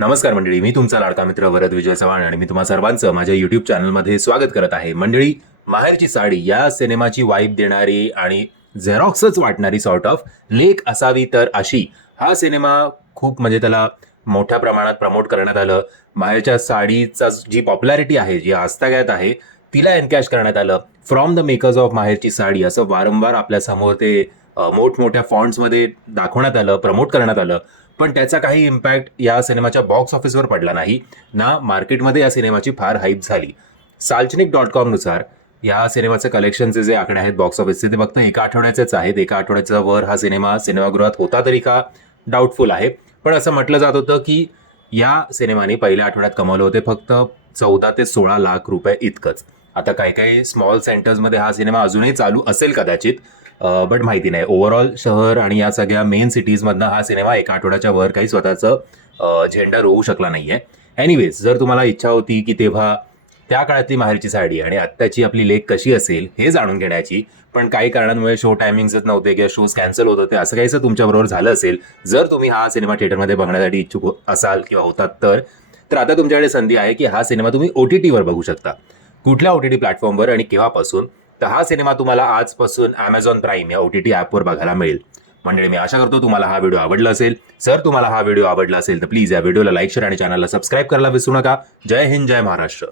नमस्कार मंडळी, मी तुमचा लाडका मित्र वरद विजय चव्हाण आणि मी तुम्हा सर्वांचं माझ्या युट्यूब चॅनलमध्ये स्वागत करत आहे. मंडळी, माहेरची साडी या सिनेमाची वाईब देणारी आणि झेरॉक्सच वाटणारी सॉर्ट ऑफ लेक असावी तर अशी हा सिनेमा खूप म्हणजे त्याला मोठ्या प्रमाणात प्रमोट करण्यात आलं. माहेरच्या साडीचा जी पॉप्युलॅरिटी आहे, जी आस्थागायत आहे, तिला एनकॅश करण्यात आलं. फ्रॉम द मेकर्स ऑफ माहेरची साडी असं वारंवार आपल्या समोर ते मोठमोठ्या फॉन्ट्समध्ये दाखवण्यात आलं, प्रमोट करण्यात आलं. पण त्याचा काही इम्पॅक्ट या सिनेमाच्या बॉक्स ऑफिसवर पडला नाही ना. मार्केटमध्ये या सिनेमाची फार हाईप झाली. साल्चनिक.com नुसार या सिनेमाचे कलेक्शनचे जे आकडे आहेत बॉक्स ऑफिसचे, ते फक्त एका आठवड्याचेच आहेत. एका आठवड्याचा वर हा सिनेमा सिनेमागृहात होता तरी का डाऊटफुल आहे. पण असं म्हटलं जात होतं की या सिनेमाने पहिल्या आठवड्यात कमावले होते फक्त 14 ते 16 लाख रुपये इतकंच. आता काही काही स्मॉल सेंटर्समध्ये हा सिनेमा अजूनही चालू असेल कदाचित, बट माहिती नाही. ओव्हरऑल शहर आणि या सगळ्या मेन सिटीजमधनं हा सिनेमा एका आठवड्याच्या वर काही स्वतःचं झेंडा रोवू शकला नाहीये. एनिवेज, जर तुम्हाला इच्छा होती की तेव्हा त्या काळातली माहेरची साडी आणि आत्ताची आपली लेक कशी असेल हे जाणून घेण्याची, पण काही कारणांमुळे शो टायमिंग्सच नव्हते किंवा शोज कॅन्सल होत होते, असं काहीच तुमच्याबरोबर झालं असेल, जर तुम्ही हा सिनेमा थिएटरमध्ये बघण्यासाठी इच्छुक असाल किंवा होतात तर आता तुमच्याकडे संधी आहे की हा सिनेमा तुम्ही OTTवर बघू शकता. कुठल्या OTT प्लॅटफॉर्मवर आणि केव्हापासून? तर हा सिनेमा तुम्हाला आजपासून Amazon प्राईम या OTT ॲपवर बघायला मिळेल. मंडळी, मी आशा करतो तुम्हाला हा व्हिडिओ आवडला असेल. जर तुम्हाला हा व्हिडिओ आवडला असेल तर प्लीज या व्हिडिओला लाईक, शेअर आणि चॅनलला सबस्क्राईब करायला विसरू नका. जय हिंद, जय महाराष्ट्र.